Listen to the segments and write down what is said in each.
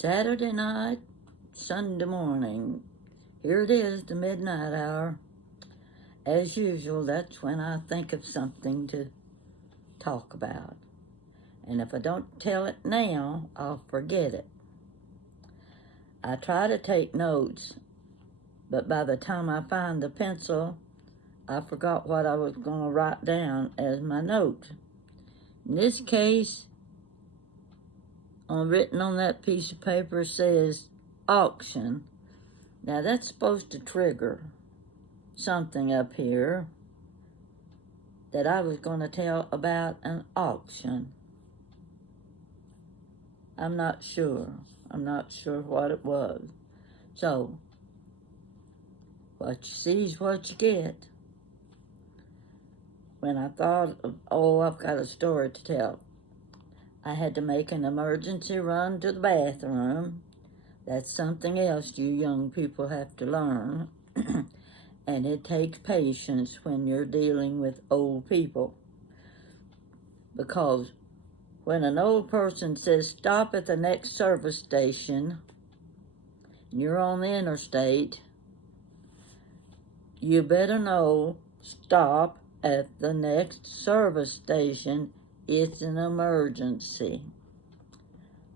Saturday night, Sunday morning. Here it is, the midnight hour. As usual, that's when I think of something to talk about. And if I don't tell it now, I'll forget it. I try to take notes, but by the time I find the pencil, I forgot what I was going to write down as my note. In this case, written on that piece of paper says auction. Now that's supposed to trigger something up here that I was going to tell about an auction. I'm not sure what it was. So, what you see is what you get. When I thought of, I've got a story to tell. I had to make an emergency run to the bathroom. That's something else you young people have to learn. And it takes patience when you're dealing with old people. Because when an old person says stop at the next service station, and you're on the interstate, you better know stop at the next service station. It's an emergency.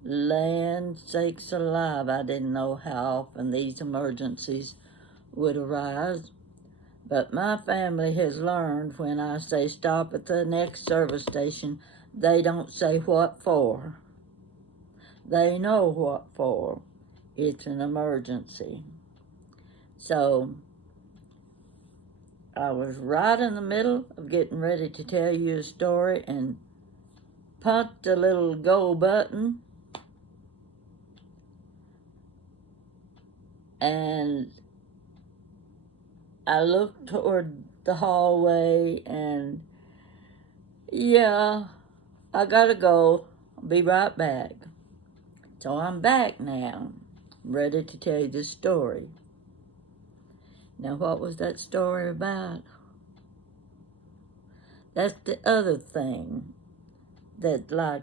Land sakes alive, I didn't know how often these emergencies would arise. But my family has learned when I say stop at the next service station, they don't say what for. They know what for. It's an emergency. So I was right in the middle of getting ready to tell you a story and punched the little go button, and I looked toward the hallway, and yeah, I gotta go. I'll be right back. So I'm back now, ready to tell you the story. Now, what was that story about? That's the other thing that's like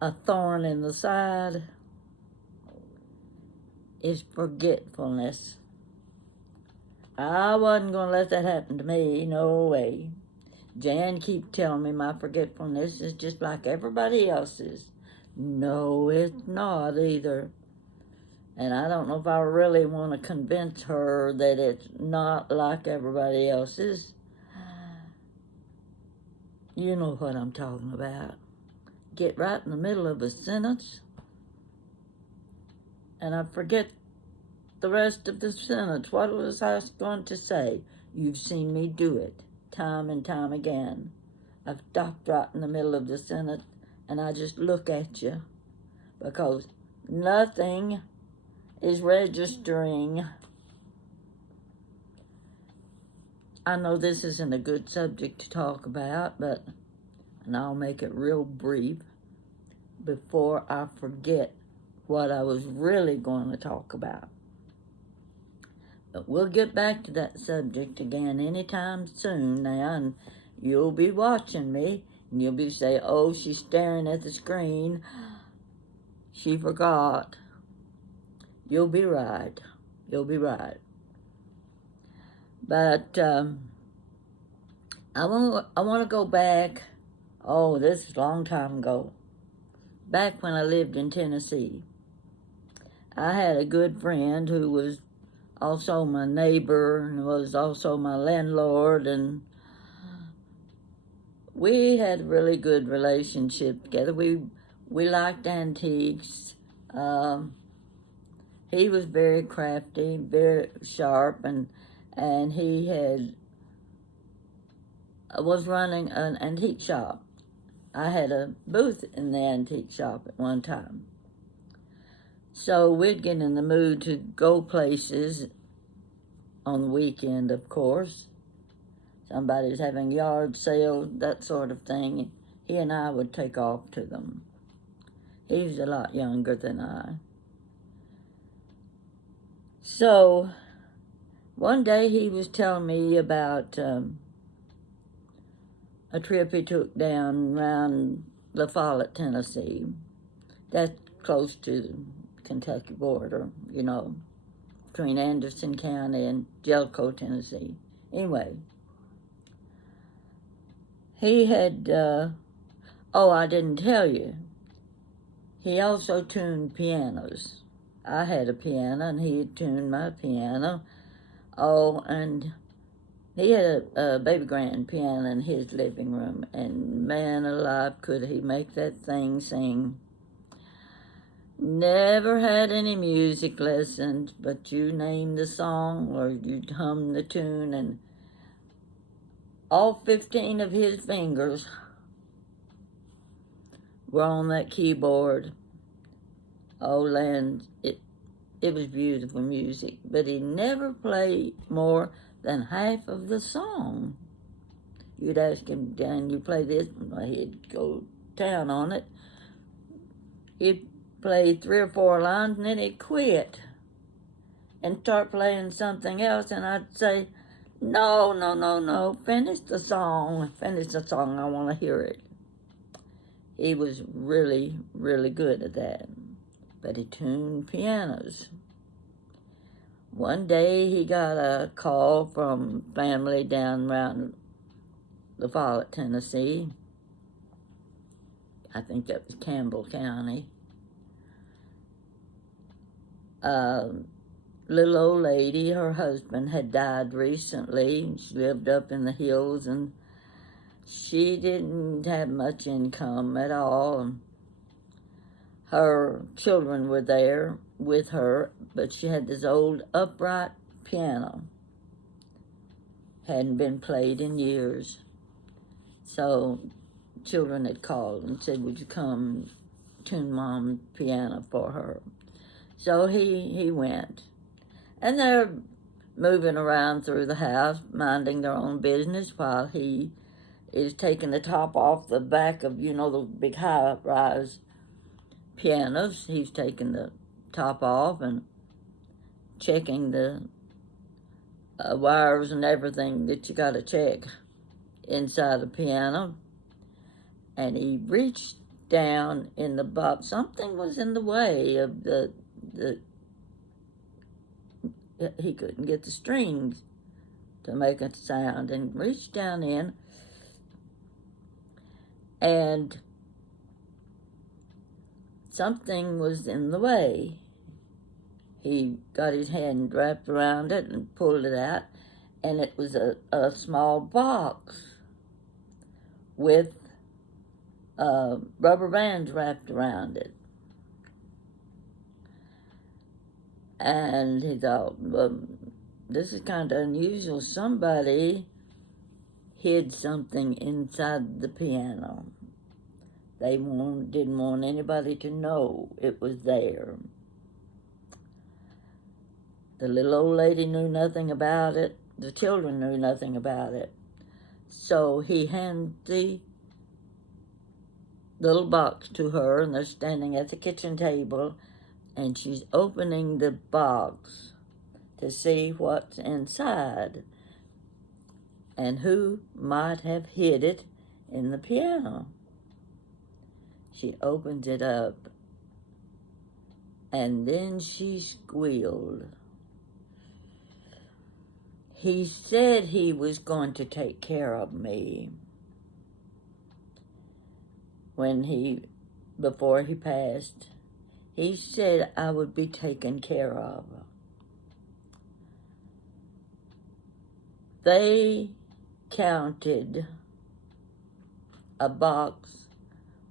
a thorn in the side, is forgetfulness. I wasn't going to let that happen to me, no way. Jan keeps telling me my forgetfulness is just like everybody else's. No, it's not either. And I don't know if I really want to convince her that it's not like everybody else's. You know what I'm talking about. Get right in the middle of a sentence, and I forget the rest of the sentence. What was I going to say? You've seen me do it time and time again. I've stopped right in the middle of the sentence, and I just look at you because nothing is registering. I know this isn't a good subject to talk about, and I'll make it real brief before I forget what I was really going to talk about. But we'll get back to that subject again anytime soon now, and you'll be watching me, and you'll be saying, oh, she's staring at the screen. She forgot. You'll be right. You'll be right. But I want to go back. Oh, this is a long time ago. Back when I lived in Tennessee. I had a good friend who was also my neighbor and was also my landlord, and we had a really good relationship together. We liked antiques. He was very crafty, very sharp, and he was running an antique shop. I had a booth in the antique shop at one time. So we'd get in the mood to go places on the weekend, of course. Somebody's having yard sale, that sort of thing. He and I would take off to them. He was a lot younger than I. So one day he was telling me about a trip he took down around La Follette, Tennessee, That's close to the Kentucky border, between Anderson County and Jellicoe, Tennessee. Anyway, he had, I didn't tell you, he also tuned pianos. I had a piano and he had tuned my piano. Oh, and he had a baby grand piano in his living room, and man alive, could he make that thing sing. Never had any music lessons, but you name the song or you'd hum the tune, and all 15 of his fingers were on that keyboard. Oh, land, it was beautiful music, but he never played more than half of the song. You'd ask him, Dan, you play this? He'd go down on it. He'd play 3 or 4 lines, and then he'd quit and start playing something else, and I'd say, no, finish the song, I want to hear it. He was really, really good at that, but he tuned pianos. One day he got a call from family down around La Follette, Tennessee. I think that was Campbell County. Little old lady, her husband had died recently. She lived up in the hills, and she didn't have much income at all. Her children were there with her, but she had this old upright piano. Hadn't been played in years. So children had called and said, would you come tune Mom's piano for her? So he went. And they're moving around through the house, minding their own business, while he is taking the top off the back of, the big high-rise pianos. He's taking the top off and checking the wires and everything that you got to check inside the piano. And he reached down in the box. Something was in the way of the he couldn't get the strings to make a sound, and reached down in, and something was in the way. He got his hand wrapped around it and pulled it out, and it was a small box with rubber bands wrapped around it. And he thought, well, this is kind of unusual. Somebody hid something inside the piano. They didn't want anybody to know it was there. The little old lady knew nothing about it. The children knew nothing about it. So he handed the little box to her, and they're standing at the kitchen table, and she's opening the box to see what's inside and who might have hid it in the piano. She opens it up, and then she squealed. He said he was going to take care of me before he passed. He said I would be taken care of. They counted a box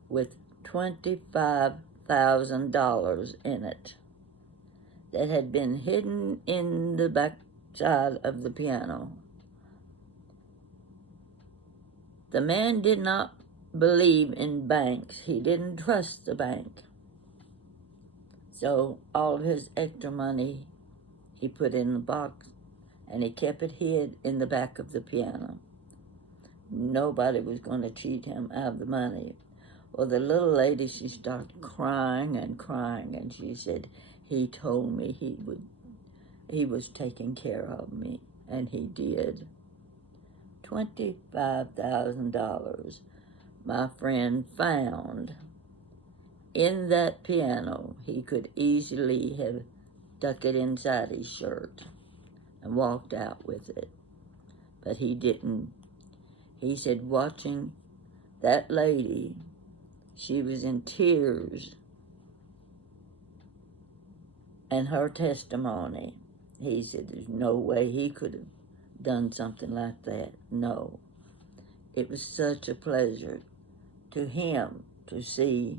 with $25,000 in it that had been hidden in the back side of the piano. The man did not believe in banks. He didn't trust the bank. So all of his extra money he put in the box, and he kept it hid in the back of the piano. Nobody was going to cheat him out of the money. Well, the little lady, she started crying, and she said, he told me he was taking care of me, and he did. $25,000 my friend found in that piano, he could easily have stuck it inside his shirt and walked out with it. But he didn't. He said, watching that lady, she was in tears, and her testimony, he said, there's no way he could have done something like that. No. It was such a pleasure to him to see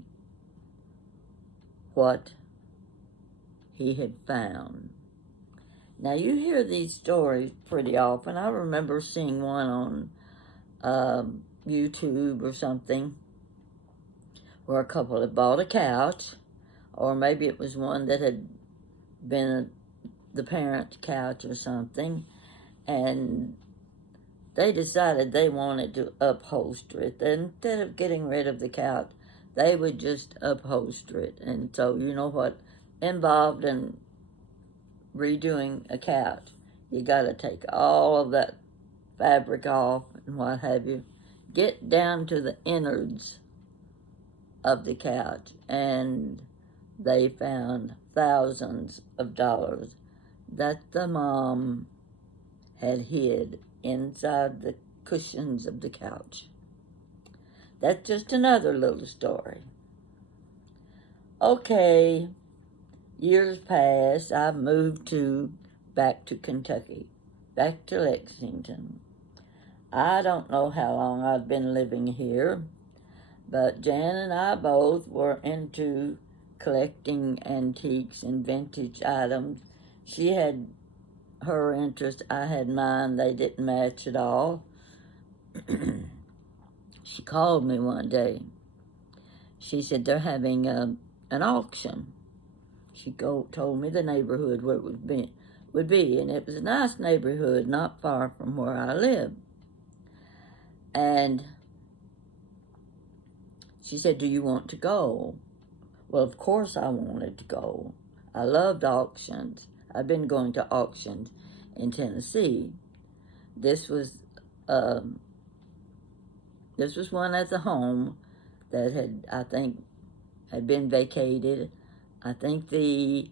what he had found. Now, you hear these stories pretty often. I remember seeing one on YouTube or something where a couple had bought a couch, or maybe it was one that had been the parent's couch or something, and they decided they wanted to upholster it. Instead of getting rid of the couch, they would just upholster it. And so, you know what involved in redoing a couch? You got to take all of that fabric off and what have you. Get down to the innards of the couch, and they found thousands of dollars that the mom had hid inside the cushions of the couch. That's just another little story. Okay, years pass. I've moved back to Kentucky, back to Lexington. I don't know how long I've been living here, but Jan and I both were into collecting antiques and vintage items. She had her interest, I had mine. They didn't match at all. She called me one day. She said they're having an auction. She told me the neighborhood where it would be, and it was a nice neighborhood not far from where I live. And she said, do you want to go? Well, of course I wanted to go. I loved auctions. I've been going to auctions in Tennessee. This was one at the home that had been vacated. I think the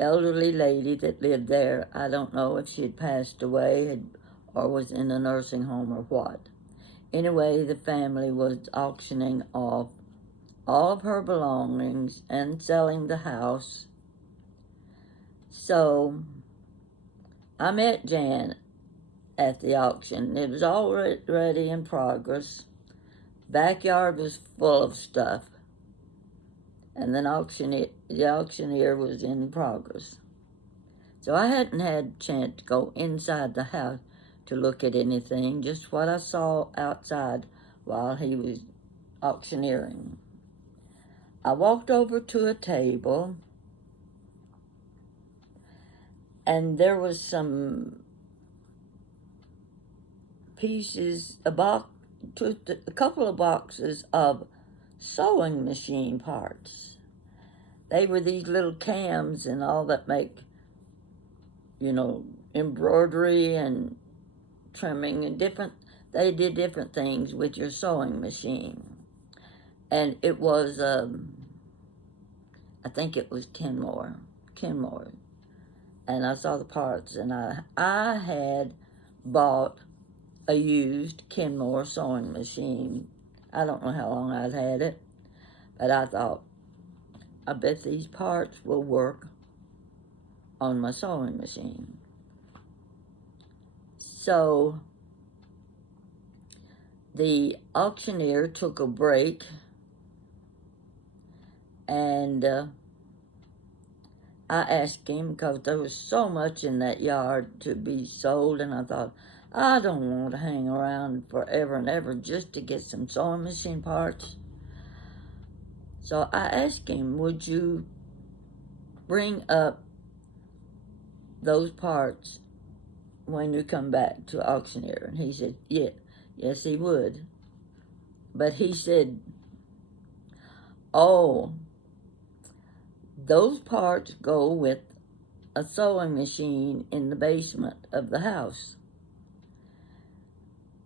elderly lady that lived there, I don't know if she had passed away or was in a nursing home or what. Anyway, the family was auctioning off all of her belongings and selling the house. So I met Jan at the auction. It was already in progress. Backyard was full of stuff, and then the auctioneer was in progress. So I hadn't had a chance to go inside the house to look at anything, just what I saw outside while he was auctioneering. I walked over to a table, and there was some pieces, a couple of boxes of sewing machine parts. They were these little cams and all that make, embroidery and trimming and they did different things with your sewing machine. And it was, I think it was Kenmore. And I saw the parts, and I had bought a used Kenmore sewing machine. I don't know how long I'd had it, but I thought, I bet these parts will work on my sewing machine. So the auctioneer took a break, and I asked him, because there was so much in that yard to be sold, and I thought, I don't want to hang around forever and ever just to get some sewing machine parts. So I asked him, would you bring up those parts when you come back to auctioneer? And he said, yes, he would. But he said, oh, those parts go with a sewing machine in the basement of the house.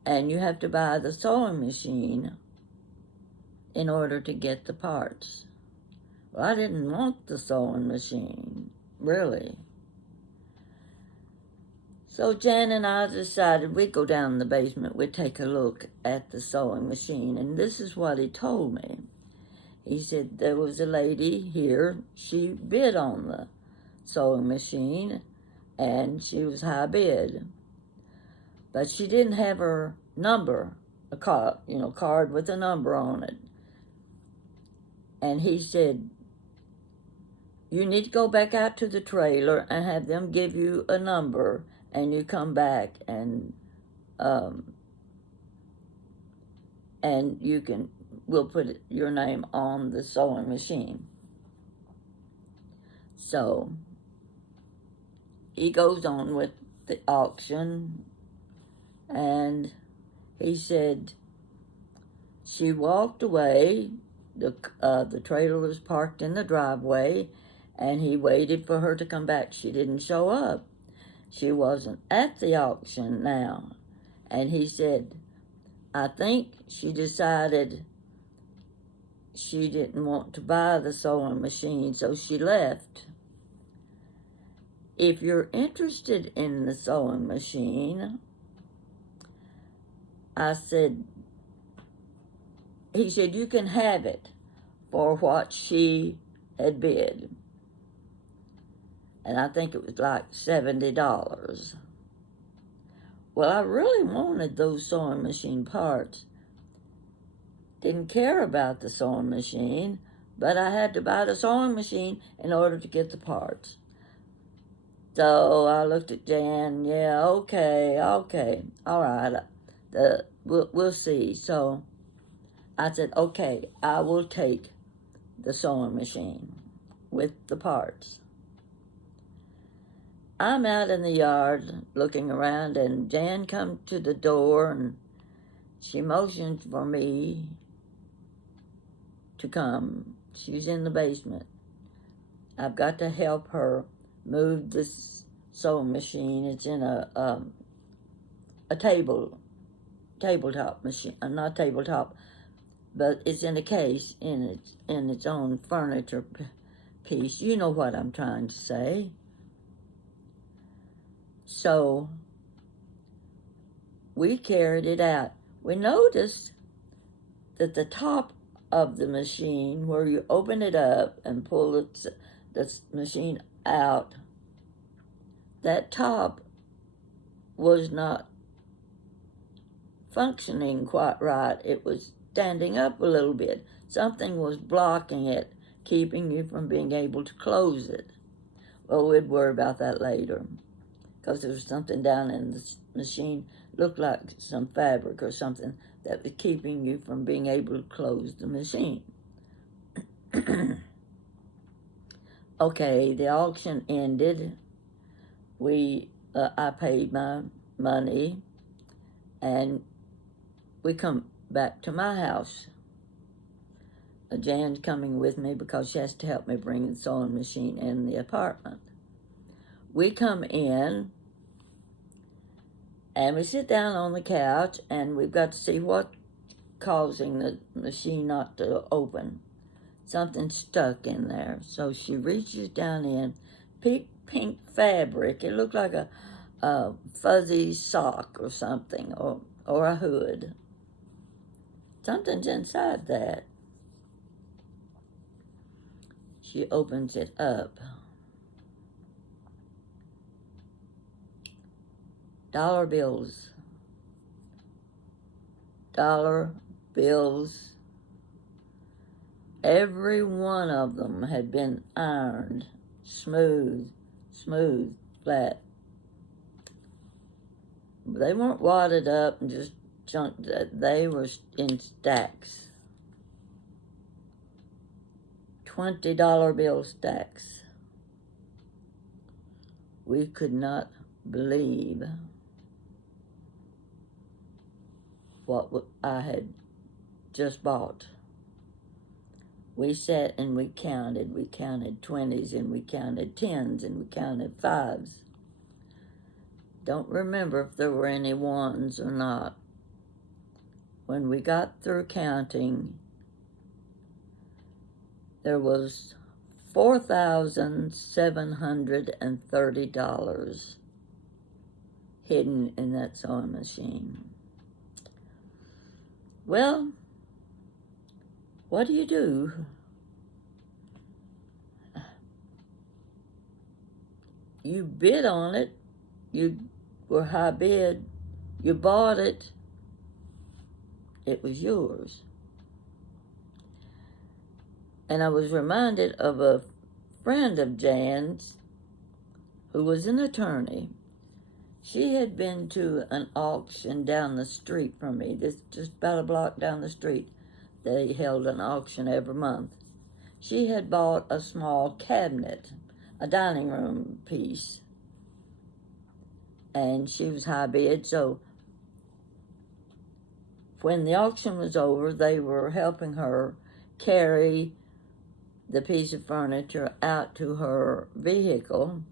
And you have to buy the sewing machine in order to get the parts. Well, I didn't want the sewing machine, really. So Jan and I decided we'd go down in the basement, we'd take a look at the sewing machine, and this is what he told me. He said there was a lady here, she bid on the sewing machine, and she was high bid. But she didn't have her number, a card with a number on it. And he said, you need to go back out to the trailer and have them give you a number, and you come back and we'll put your name on the sewing machine. So he goes on with the auction, and he said she walked away. The trailer was parked in the driveway, and he waited for her to come back. She didn't show up. She wasn't at the auction now. And he said, I think she decided she didn't want to buy the sewing machine, so she left. If you're interested in the sewing machine, he said, you can have it for what she had bid. And I think it was like $70. Well, I really wanted those sewing machine parts. Didn't care about the sewing machine, but I had to buy the sewing machine in order to get the parts. So I looked at Jan, yeah, okay, all right, we'll see. So I said, okay, I will take the sewing machine with the parts. I'm out in the yard looking around, and Jan come to the door, and she motions for me to come. She's in the basement. I've got to help her move this sewing machine. It's in a tabletop machine. Not tabletop, but it's in a case in its own furniture piece. You know what I'm trying to say. So we carried it out. We noticed that the top of the machine, where you open it up and pull the machine out, that top was not functioning quite right. It was standing up a little bit. Something was blocking it, keeping you from being able to close it. Well, we'd worry about that later, because there was something down in the machine, looked like some fabric or something, that was keeping you from being able to close the machine. Okay, the auction ended. I paid my money, and we come back to my house. Jan's coming with me because she has to help me bring the sewing machine in the apartment. We come in, and we sit down on the couch, and we've got to see what's causing the machine not to open. Something stuck in there. So she reaches down in, pink fabric. It looked like a fuzzy sock or something, or a hood. Something's inside that. She opens it up. Dollar bills. Every one of them had been ironed, smooth, flat. They weren't wadded up and just chunked. They were in stacks. $20 bill stacks. We could not believe what I had just bought. We sat and we counted 20s, and we counted 10s, and we counted 5s. Don't remember if there were any 1s or not. When we got through counting, there was $4,730 hidden in that sewing machine. Well, what do? You bid on it. You were high bid. You bought it. It was yours. And I was reminded of a friend of Jan's who was an attorney. She had been to an auction down the street from me, this just about a block down the street. They held an auction every month. She had bought a small cabinet, a dining room piece, and she was high bid. So when the auction was over, they were helping her carry the piece of furniture out to her vehicle,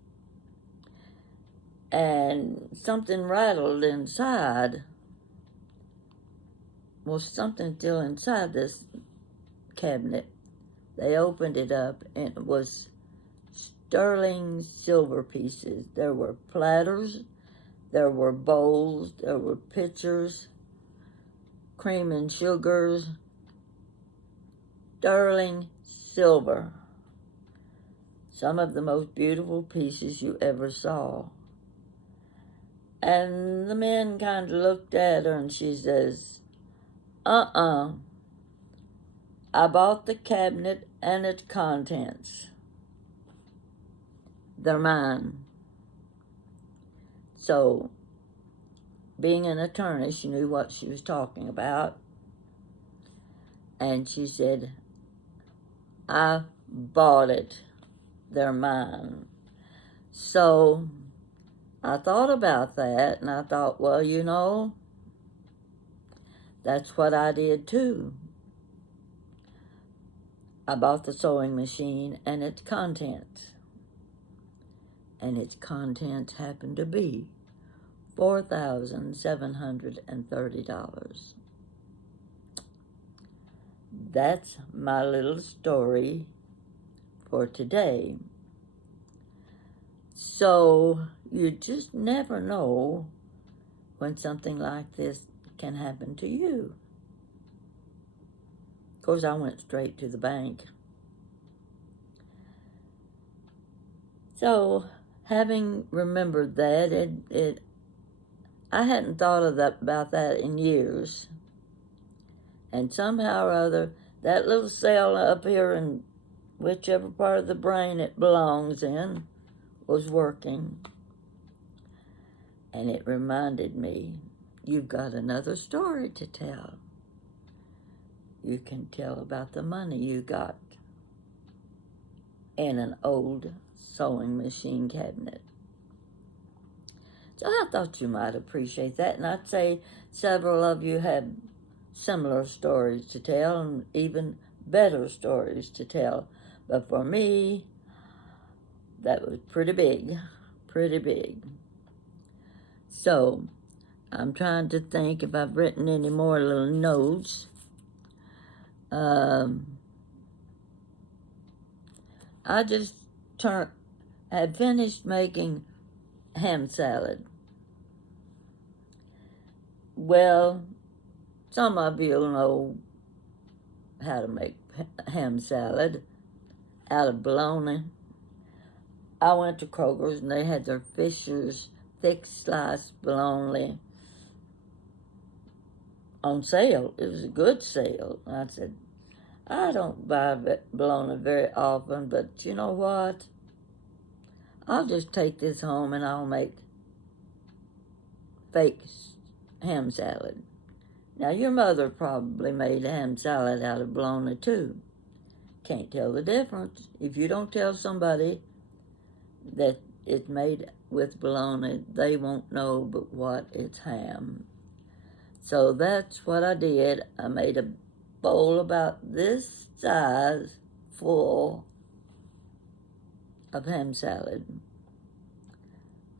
and something rattled inside. Well, something still inside this cabinet. They opened it up, and it was sterling silver pieces. There were platters, there were bowls, there were pitchers, cream and sugars, sterling silver. Some of the most beautiful pieces you ever saw. And the man kind of looked at her, and she says, I bought the cabinet and its contents. They're mine. So, being an attorney, she knew what she was talking about. And she said, I bought it. They're mine. So, I thought about that, and I thought, well, that's what I did too. I bought the sewing machine and its contents. And its contents happened to be $4,730. That's my little story for today. So you just never know when something like this can happen to you. Of course, I went straight to the bank. So, having remembered that, I hadn't thought about that in years. And somehow or other, that little cell up here in whichever part of the brain it belongs in was working. And it reminded me, you've got another story to tell. You can tell about the money you got in an old sewing machine cabinet. So I thought you might appreciate that, and I'd say several of you have similar stories to tell, and even better stories to tell. But for me, that was pretty big. So, I'm trying to think if I've written any more little notes. I just had finished making ham salad. Well, some of you'll know how to make ham salad out of bologna. I went to Kroger's and they had their Fisher's thick sliced bologna on sale. It was a good sale. And I said, I don't buy bologna very often, but you know what? I'll just take this home and I'll make fake ham salad. Now, your mother probably made ham salad out of bologna too. Can't tell the difference. If you don't tell somebody that it's made with bologna, they won't know but what it's ham. So that's what I did. I made a bowl about this size full of ham salad.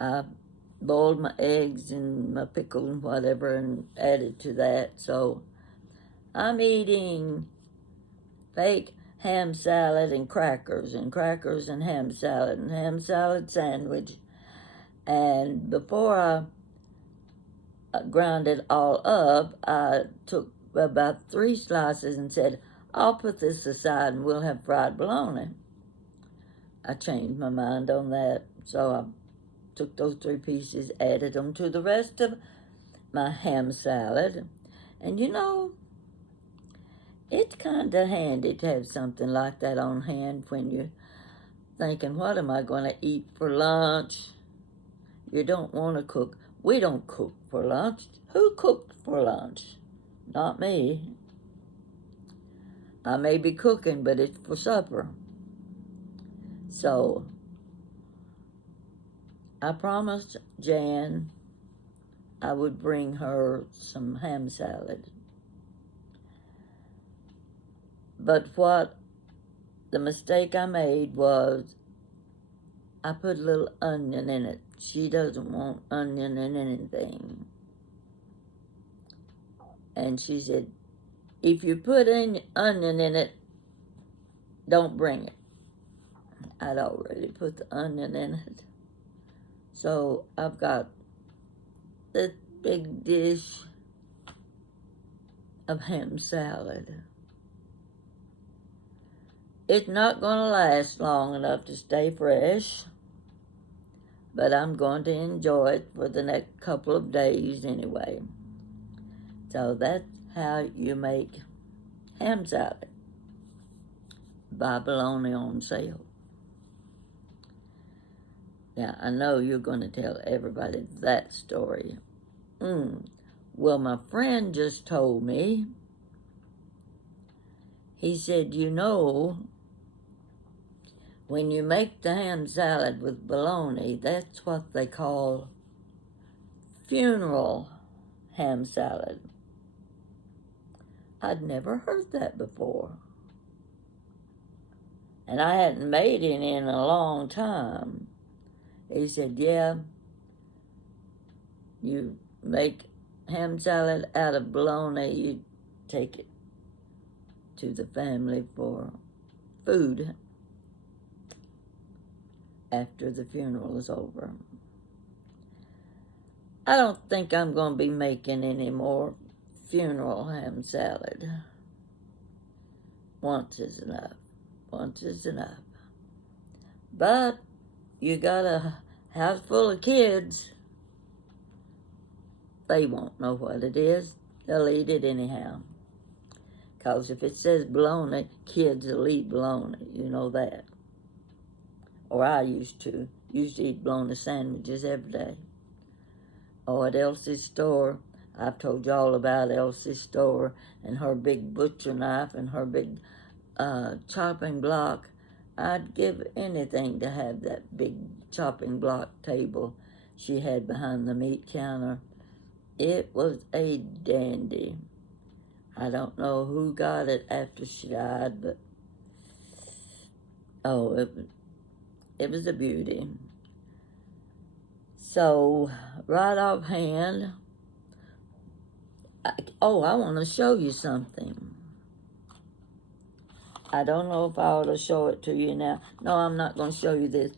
I boiled my eggs and my pickle and whatever and added to that. So I'm eating fake ham salad and crackers and ham salad and ham salad sandwich. And before I ground it all up, I took about 3 slices and said, I'll put this aside and we'll have fried bologna. I changed my mind on that, so I took those 3 pieces, added them to the rest of my ham salad. And you know, it's kind of handy to have something like that on hand when you're thinking, what am I going to eat for lunch? You don't want to cook. We don't cook for lunch. Who cooked for lunch? Not me. I may be cooking, but it's for supper. So I promised Jan I would bring her some ham salad. But what the mistake I made was I put a little onion in it. She doesn't want onion in anything. And she said, if you put onion in it, don't bring it. I'd already put the onion in it. So I've got this big dish of ham salad. It's not going to last long enough to stay fresh, but I'm going to enjoy it for the next couple of days anyway. So that's how you make ham salad. Buy bologna on sale. Now, I know you're going to tell everybody that story. Well, my friend just told me, he said, you know, when you make the ham salad with bologna, that's what they call funeral ham salad. I'd never heard that before. And I hadn't made any in a long time. He said, yeah, you make ham salad out of bologna, you take it to the family for food after the funeral is over. I don't think I'm going to be making any more funeral ham salad. Once is enough. Once is enough. But you got a house full of kids. They won't know what it is. They'll eat it anyhow. Because if it says bologna, kids will eat bologna. You know that. Or I used to. Used to eat bologna sandwiches every day. Oh, at Elsie's store, I've told you all about Elsie's store and her big butcher knife and her big chopping block. I'd give anything to have that big chopping block table she had behind the meat counter. It was a dandy. I don't know who got it after she died, but it was a beauty. So, right offhand, I want to show you something. I don't know if I ought to show it to you now. No, I'm not going to show you this.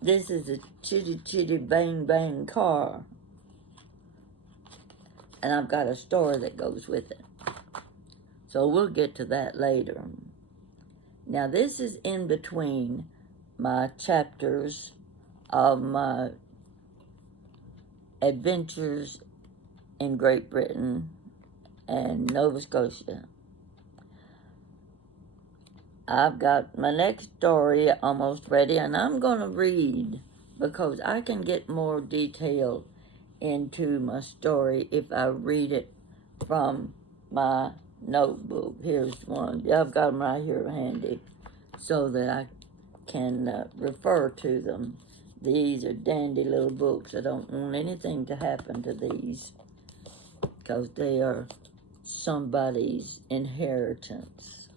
This is a chitty chitty bang bang car. And I've got a story that goes with it. So we'll get to that later. Now this is in between my chapters of my adventures in Great Britain and Nova Scotia. I've got my next story almost ready, and I'm going to read because I can get more detail into my story if I read it from my notebook. Here's one. Yeah, I've got them right here handy so that I can refer to them. These are dandy little books. I don't want anything to happen to these because they are somebody's inheritance.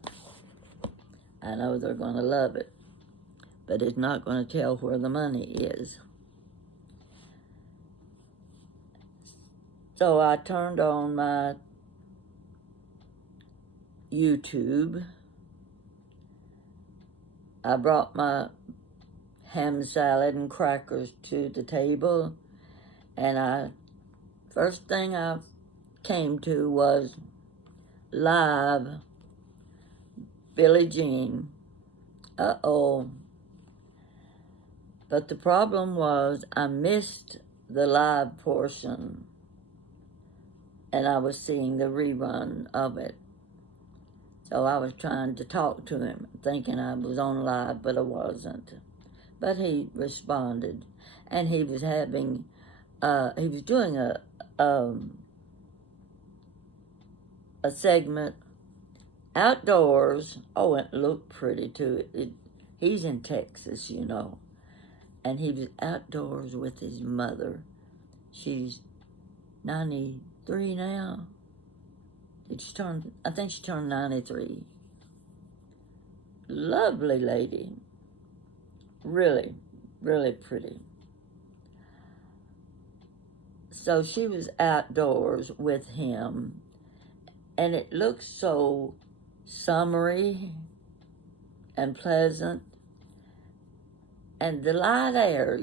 I know they're going to love it, but it's not going to tell where the money is. So I turned on my YouTube. I brought my ham salad and crackers to the table, and first thing I came to was live Billie Jean. Uh-oh. But the problem was I missed the live portion, and I was seeing the rerun of it. So I was trying to talk to him, thinking I was on live, but I wasn't. But he responded, and he was doing a segment outdoors. Oh, it looked pretty too. He's in Texas, and he was outdoors with his mother. She's 93 now. I think she turned 93. Lovely lady. Really, really pretty. So she was outdoors with him, and it looked so summery and pleasant. And the light air,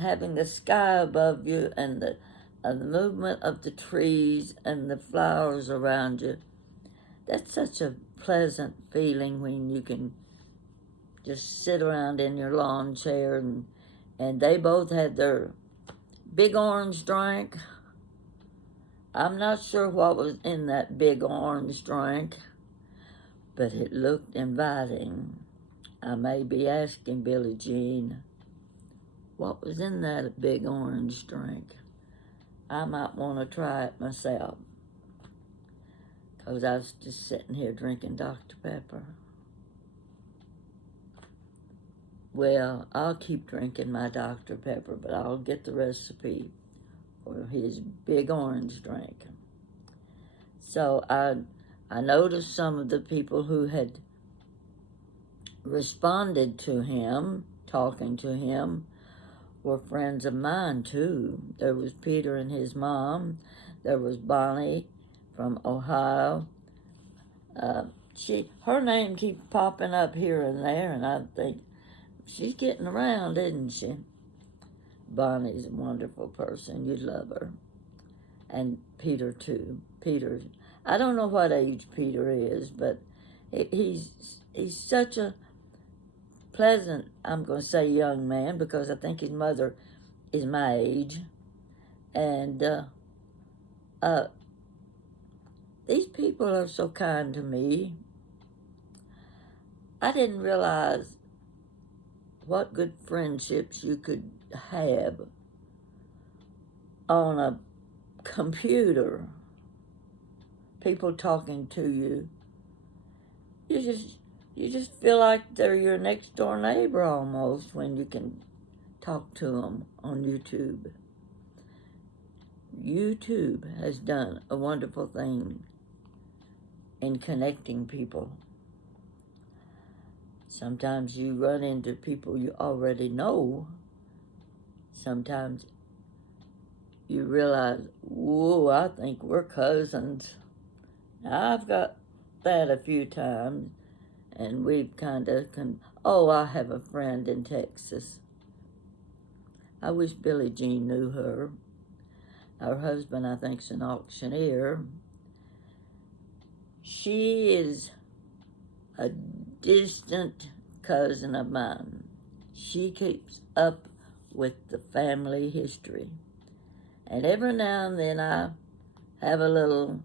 having the sky above you and the movement of the trees and the flowers around you. That's such a pleasant feeling when you can just sit around in your lawn chair, and they both had their big orange drink. I'm not sure what was in that big orange drink, but it looked inviting. I may be asking Billie Jean, what was in that big orange drink? I might want to try it myself, because I was just sitting here drinking Dr. Pepper. Well, I'll keep drinking my Dr. Pepper, but I'll get the recipe for his big orange drink. So I noticed some of the people who had responded to him, talking to him, were friends of mine too. There was Peter and his mom. There was Bonnie from Ohio. Her name keeps popping up here and there, and I think she's getting around, isn't she? Bonnie's a wonderful person. You'd love her. And Peter too. I don't know what age Peter is, but he's such a pleasant, I'm going to say young man, because I think his mother is my age. And these people are so kind to me. I didn't realize what good friendships you could have on a computer. People talking to you. You just feel like they're your next door neighbor almost when you can talk to them on YouTube. YouTube has done a wonderful thing in connecting people. Sometimes you run into people you already know. Sometimes you realize, whoa, I think we're cousins. Now, I've got that a few times, and we've kind of, I have a friend in Texas. I wish Billie Jean knew her. Her husband, I think, is an auctioneer. She is a distant cousin of mine. She keeps up with the family history. And every now and then I have a little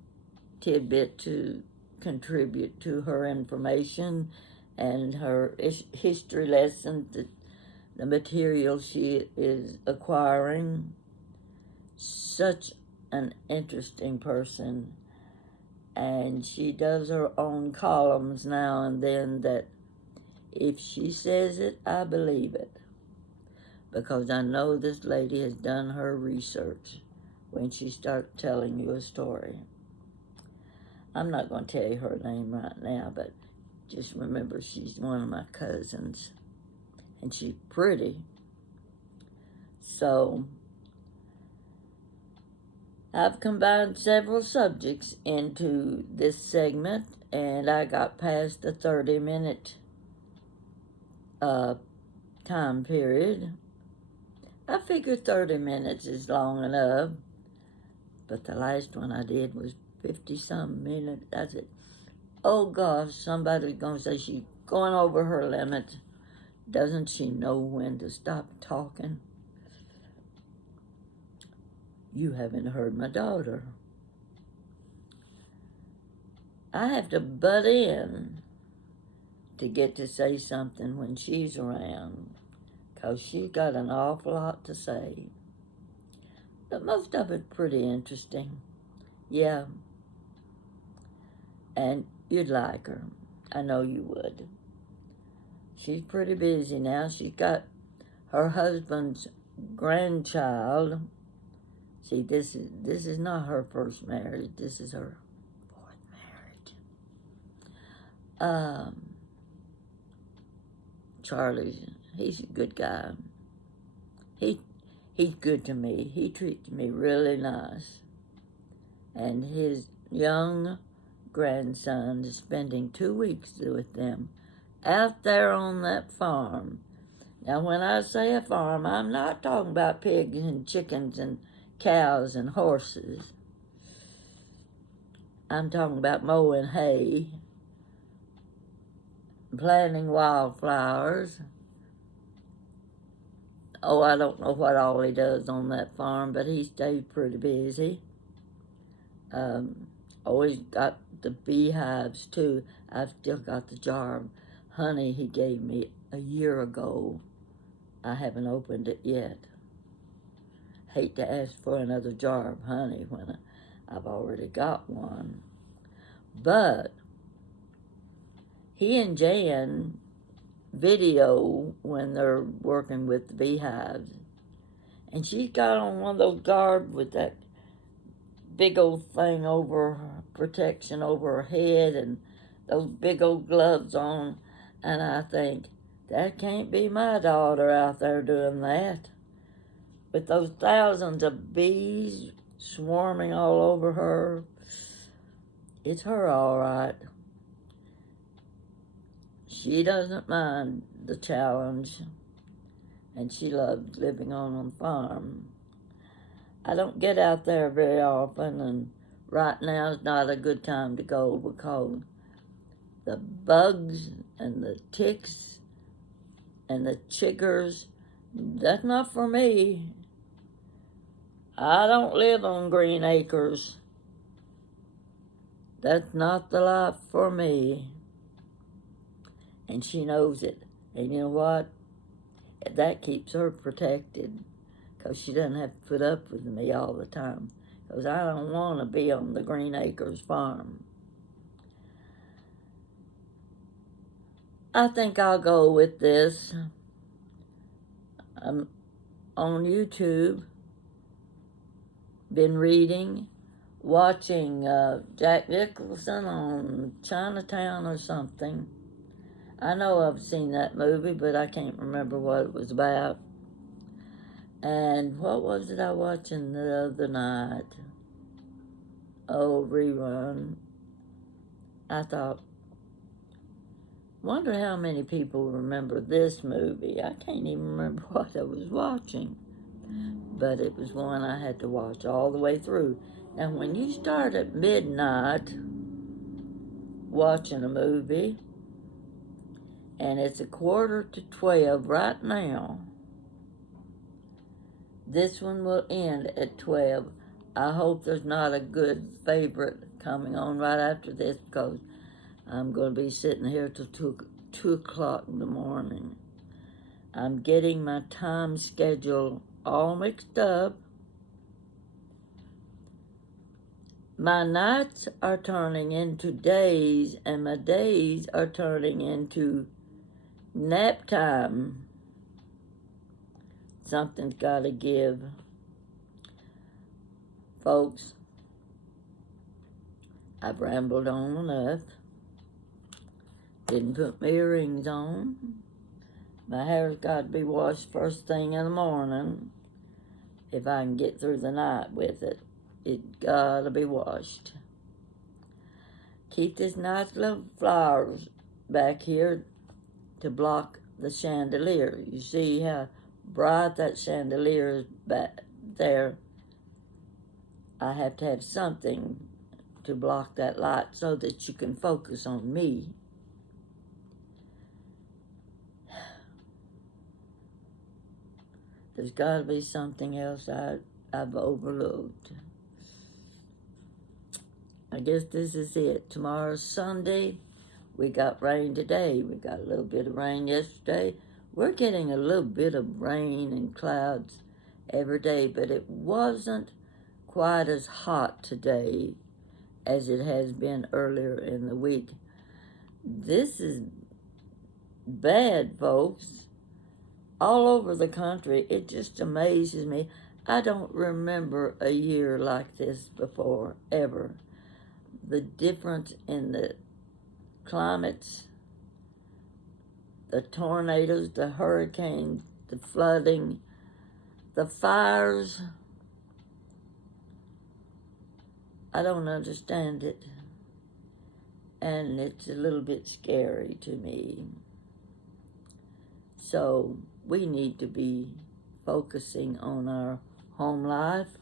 tidbit to contribute to her information and her history lessons, the material she is acquiring. Such an interesting person. And she does her own columns now and then that if she says it, I believe it. Because I know this lady has done her research when she starts telling you a story. I'm not going to tell you her name right now, but just remember she's one of my cousins. And she's pretty. So I've combined several subjects into this segment, and I got past the 30-minute time period. I figured 30 minutes is long enough, but the last one I did was 50-some minutes. I said, oh gosh, somebody's going to say she's going over her limit. Doesn't she know when to stop talking? You haven't heard my daughter. I have to butt in to get to say something when she's around, 'cause she's got an awful lot to say. But most of it's pretty interesting. Yeah, and you'd like her. I know you would. She's pretty busy now. She's got her husband's grandchild. See, this is not her first marriage. This is her fourth marriage. Charlie's, he's a good guy. He's good to me. He treats me really nice. And his young grandson is spending 2 weeks with them out there on that farm. Now, when I say a farm, I'm not talking about pigs and chickens and cows and horses. I'm talking about mowing hay, planting wildflowers. Oh, I don't know what all he does on that farm, but he stays pretty busy. Always got the beehives too. I've still got the jar of honey he gave me a year ago. I haven't opened it yet. Hate to ask for another jar of honey when I've already got one. But he and Jan video when they're working with the beehives. And she's got on one of those garbs with that big old thing over her, protection over her head, and those big old gloves on. And I think, that can't be my daughter out there doing that. With those thousands of bees swarming all over her. It's her all right. She doesn't mind the challenge, and she loves living on a farm. I don't get out there very often, and right now is not a good time to go because the bugs and the ticks and the chiggers, that's not for me. I don't live on green acres. That's not the life for me. And she knows it. And you know what? That keeps her protected, because she doesn't have to put up with me all the time, because I don't want to be on the Green Acres farm. I think I'll go with this. I'm on YouTube, been reading, watching Jack Nicholson on Chinatown or something. I know I've seen that movie, but I can't remember what it was about. And what was it I watching the other night? Oh, rerun. I thought, wonder how many people remember this movie. I can't even remember what I was watching. But it was one I had to watch all the way through. Now, when you start at midnight watching a movie, and it's 11:45 right now, this one will end at 12. I hope there's not a good favorite coming on right after this, because I'm going to be sitting here till 2 o'clock in the morning. I'm getting my time schedule all mixed up. My nights are turning into days, and my days are turning into nap time. Something's got to give. Folks, I've rambled on enough. Didn't put my earrings on. My hair's got to be washed first thing in the morning if I can get through the night with it. It gotta be washed. Keep this nice little flowers back here to block the chandelier. You see how bright that chandelier is back there. I have to have something to block that light so that you can focus on me. There's got to be something else I've overlooked. I guess this is it. Tomorrow's Sunday. We got rain today. We got a little bit of rain yesterday. We're getting a little bit of rain and clouds every day, but it wasn't quite as hot today as it has been earlier in the week. This is bad, folks. All over the country, it just amazes me. I don't remember a year like this before, ever. The difference in the climates, the tornadoes, the hurricanes, the flooding, the fires. I don't understand it. And it's a little bit scary to me. So we need to be focusing on our home life,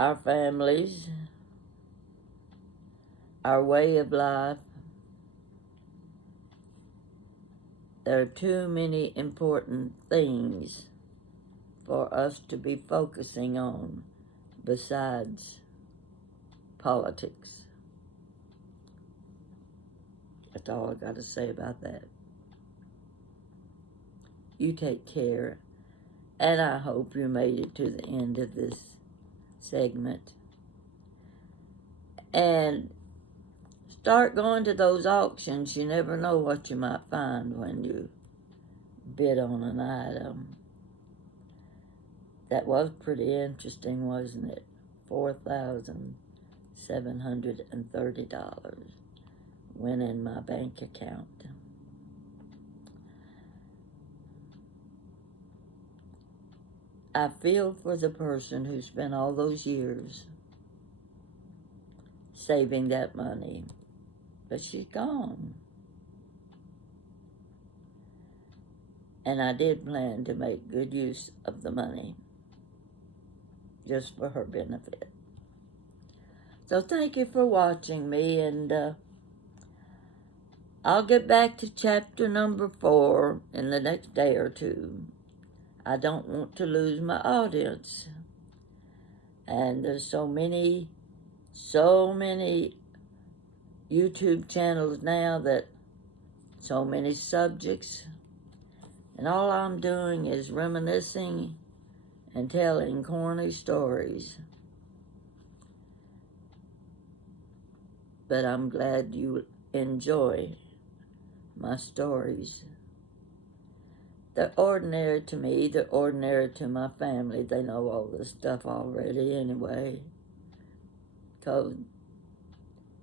our families, our way of life. There are too many important things for us to be focusing on besides politics. That's all I got to say about that. You take care, and I hope you made it to the end of this segment. And start going to those auctions. You never know what you might find when you bid on an item. That was pretty interesting, wasn't it? $4,730 went in my bank account. I feel for the person who spent all those years saving that money, but she's gone. And I did plan to make good use of the money, just for her benefit. So thank you for watching me, and I'll get back to chapter number 4 in the next day or two. I don't want to lose my audience. And there's so many YouTube channels now, that so many subjects, and all I'm doing is reminiscing and telling corny stories. But I'm glad you enjoy my stories. They're ordinary to me, they're ordinary to my family. They know all this stuff already anyway, because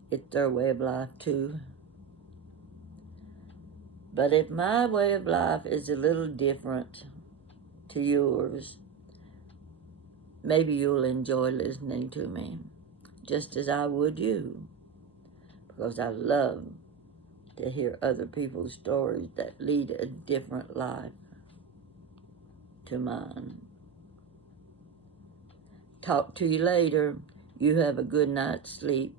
it's their way of life too. But if my way of life is a little different to yours, maybe you'll enjoy listening to me, just as I would you, because I love to hear other people's stories that lead a different life to mine. Talk to you later. You have a good night's sleep.